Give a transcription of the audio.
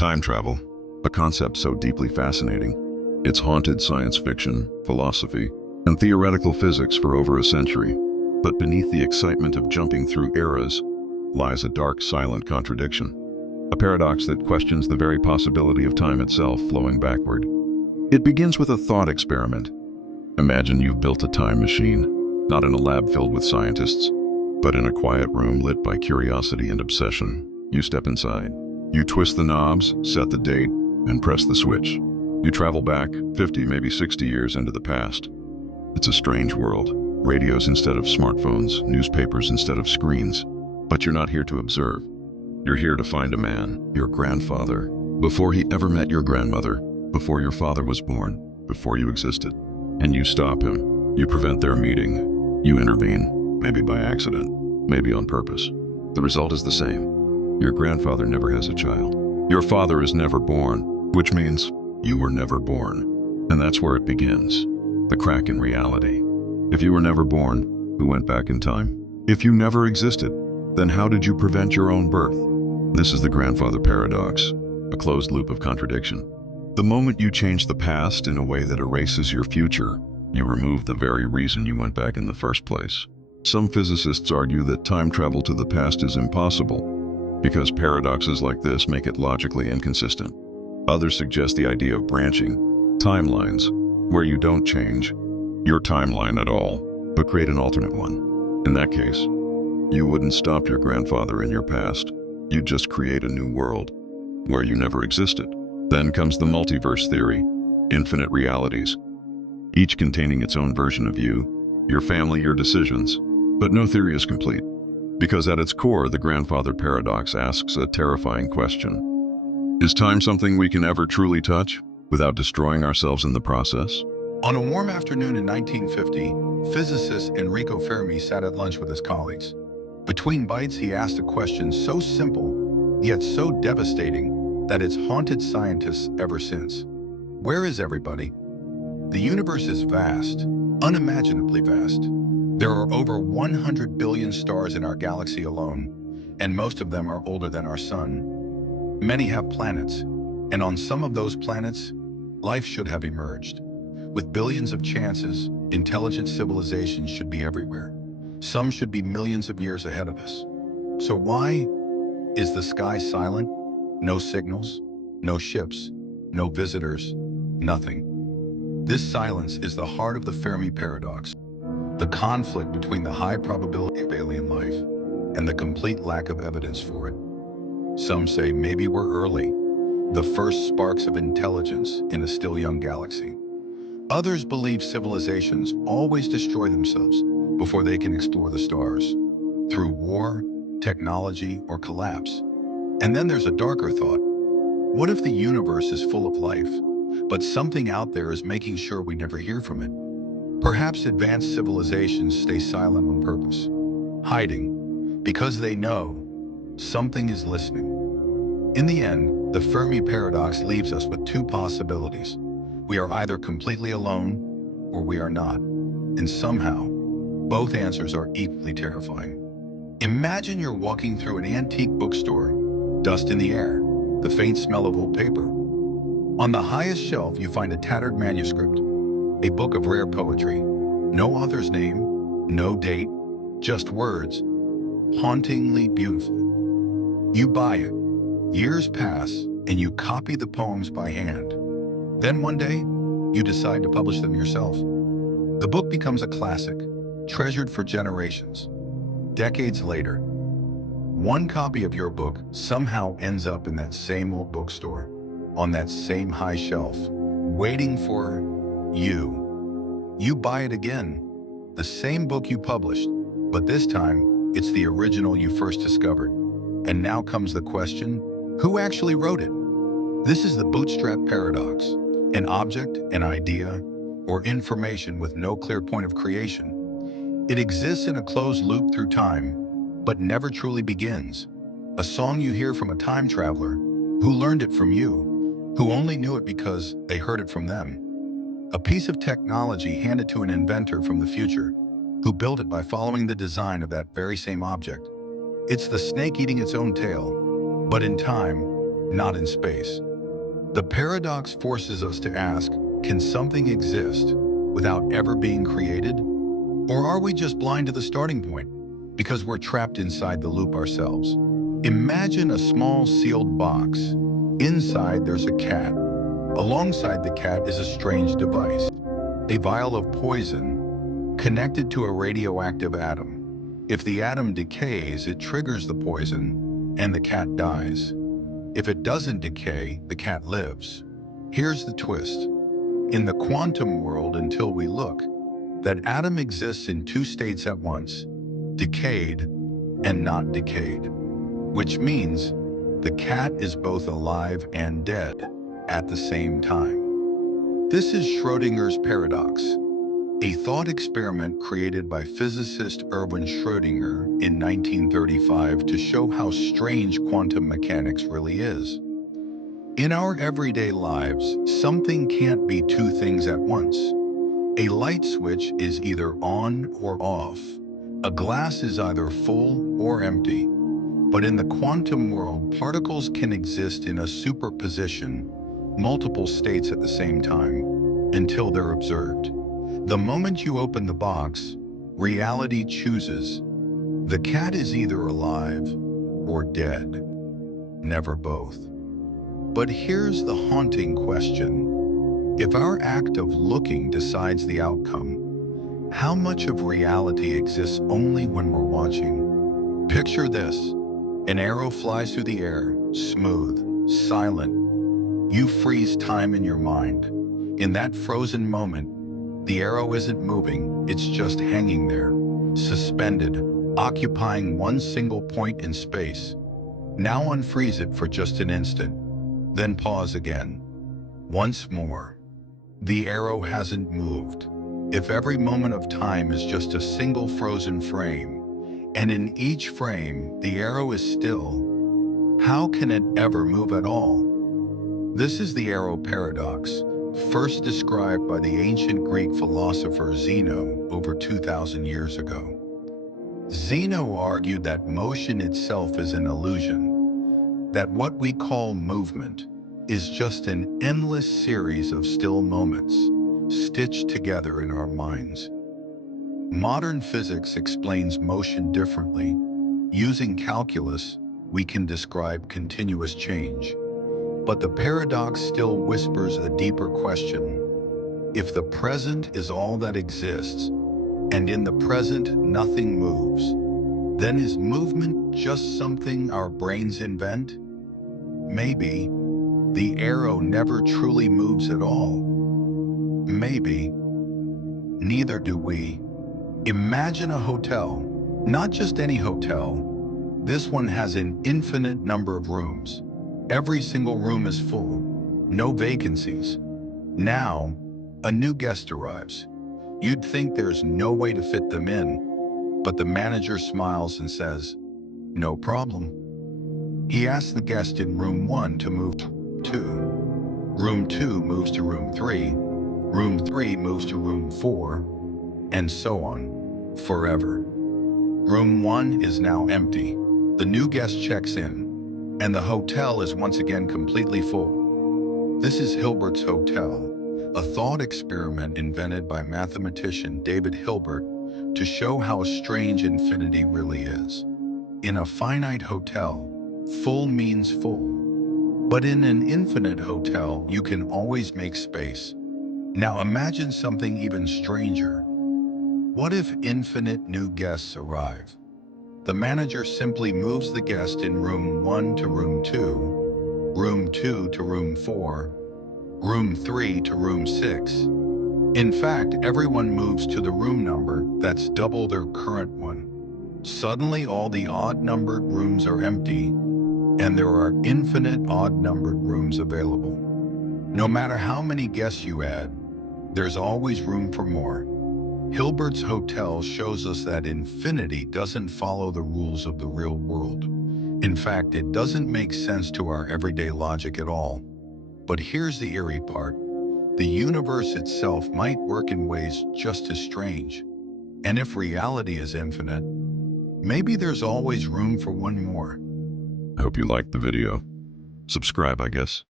Time travel, a concept so deeply fascinating. It's haunted science fiction, philosophy, and theoretical physics for over a century. But beneath the excitement of jumping through eras lies a dark, silent contradiction. A paradox that questions the very possibility of time itself flowing backward. It begins with a thought experiment. Imagine you've built a time machine, not in a lab filled with scientists, but in a quiet room lit by curiosity and obsession. You step inside. You twist the knobs, set the date, and press the switch. You travel back 50, maybe 60 years into the past. It's a strange world. Radios instead of smartphones, newspapers instead of screens. But you're not here to observe. You're here to find a man, your grandfather, before he ever met your grandmother, before your father was born, before you existed. And you stop him. You prevent their meeting. You intervene, maybe by accident, maybe on purpose. The result is the same. Your grandfather never has a child. Your father is never born, which means you were never born. And that's where it begins, the crack in reality. If you were never born, who went back in time? If you never existed, then how did you prevent your own birth? This is the grandfather paradox, a closed loop of contradiction. The moment you change the past in a way that erases your future, you remove the very reason you went back in the first place. Some physicists argue that time travel to the past is impossible, because paradoxes like this make it logically inconsistent. Others suggest the idea of branching timelines, where you don't change your timeline at all, but create an alternate one. In that case, you wouldn't stop your grandfather in your past. You'd just create a new world where you never existed. Then comes the multiverse theory, infinite realities, each containing its own version of you, your family, your decisions. But no theory is complete, because at its core, the grandfather paradox asks a terrifying question. Is time something we can ever truly touch without destroying ourselves in the process? On a warm afternoon in 1950, physicist Enrico Fermi sat at lunch with his colleagues. Between bites, he asked a question so simple, yet so devastating, that it's haunted scientists ever since. Where is everybody? The universe is vast, unimaginably vast. There are over 100 billion stars in our galaxy alone, and most of them are older than our sun. Many have planets, and on some of those planets, life should have emerged. With billions of chances, intelligent civilizations should be everywhere. Some should be millions of years ahead of us. So why is the sky silent? No signals, no ships, no visitors, nothing. This silence is the heart of the Fermi Paradox, the conflict between the high probability of alien life and the complete lack of evidence for it. Some say maybe we're early, the first sparks of intelligence in a still young galaxy. Others believe civilizations always destroy themselves before they can explore the stars, through war, technology, or collapse. And then there's a darker thought. What if the universe is full of life, but something out there is making sure we never hear from it? Perhaps advanced civilizations stay silent on purpose, hiding, because they know something is listening. In the end, the Fermi paradox leaves us with two possibilities. We are either completely alone, or we are not. And somehow, both answers are equally terrifying. Imagine you're walking through an antique bookstore, dust in the air, the faint smell of old paper. On the highest shelf, you find a tattered manuscript, a book of rare poetry. No author's name, no date, just words, hauntingly beautiful. You buy it. Years pass, and you copy the poems by hand. Then one day, you decide to publish them yourself. The book becomes a classic, treasured for generations. Decades later, one copy of your book somehow ends up in that same old bookstore, on that same high shelf, waiting for you. You buy it again, the same book you published, but this time, it's the original you first discovered. And now comes the question, who actually wrote it? This is the bootstrap paradox, an object, an idea, or information with no clear point of creation. It exists in a closed loop through time, but never truly begins. A song you hear from a time traveler who learned it from you, who only knew it because they heard it from them. A piece of technology handed to an inventor from the future, who built it by following the design of that very same object. It's the snake eating its own tail, but in time, not in space. The paradox forces us to ask, can something exist without ever being created? Or are we just blind to the starting point because we're trapped inside the loop ourselves? Imagine a small sealed box. Inside there's a cat. Alongside the cat is a strange device, a vial of poison connected to a radioactive atom. If the atom decays, it triggers the poison and the cat dies. If it doesn't decay, the cat lives. Here's the twist. In the quantum world, until we look, that atom exists in two states at once, decayed and not decayed, which means the cat is both alive and dead at the same time. This is Schrödinger's paradox, a thought experiment created by physicist Erwin Schrödinger in 1935 to show how strange quantum mechanics really is. In our everyday lives, something can't be two things at once. A light switch is either on or off. A glass is either full or empty. But in the quantum world, particles can exist in a superposition, multiple states at the same time, until they're observed. The moment you open the box, reality chooses. The cat is either alive or dead, never both. But here's the haunting question. If our act of looking decides the outcome, how much of reality exists only when we're watching? Picture this. An arrow flies through the air, smooth, silent. You freeze time in your mind. In that frozen moment, the arrow isn't moving, it's just hanging there, suspended, occupying one single point in space. Now unfreeze it for just an instant, then pause again. Once more. The arrow hasn't moved. If every moment of time is just a single frozen frame, and in each frame the arrow is still, how can it ever move at all? This is the arrow paradox, first described by the ancient Greek philosopher Zeno over 2,000 years ago. Zeno argued that motion itself is an illusion, that what we call movement is just an endless series of still moments, stitched together in our minds. Modern physics explains motion differently. Using calculus, we can describe continuous change. But the paradox still whispers a deeper question. If the present is all that exists, and in the present nothing moves, then is movement just something our brains invent? Maybe the arrow never truly moves at all. Maybe neither do we. Imagine a hotel, not just any hotel. This one has an infinite number of rooms. Every single room is full, no vacancies. Now, a new guest arrives. You'd think there's no way to fit them in, but the manager smiles and says, "No problem." He asks the guest in room 1 to move to 2. Room 2 moves to room 3. Room 3 moves to room 4, and so on, forever. Room 1 is now empty. The new guest checks in, and the hotel is once again completely full. This is Hilbert's hotel, a thought experiment invented by mathematician David Hilbert to show how strange infinity really is. In a finite hotel, full means full. But in an infinite hotel, you can always make space. Now imagine something even stranger. What if infinite new guests arrive? The manager simply moves the guest in room 1 to room 2, room 2 to room 4, room 3 to room 6. In fact, everyone moves to the room number that's double their current one. Suddenly, all the odd-numbered rooms are empty, and there are infinite odd-numbered rooms available. No matter how many guests you add, there's always room for more. Hilbert's hotel shows us that infinity doesn't follow the rules of the real world. In fact, it doesn't make sense to our everyday logic at all. But here's the eerie part. The universe itself might work in ways just as strange. And if reality is infinite, maybe there's always room for one more. I hope you liked the video. Subscribe, I guess.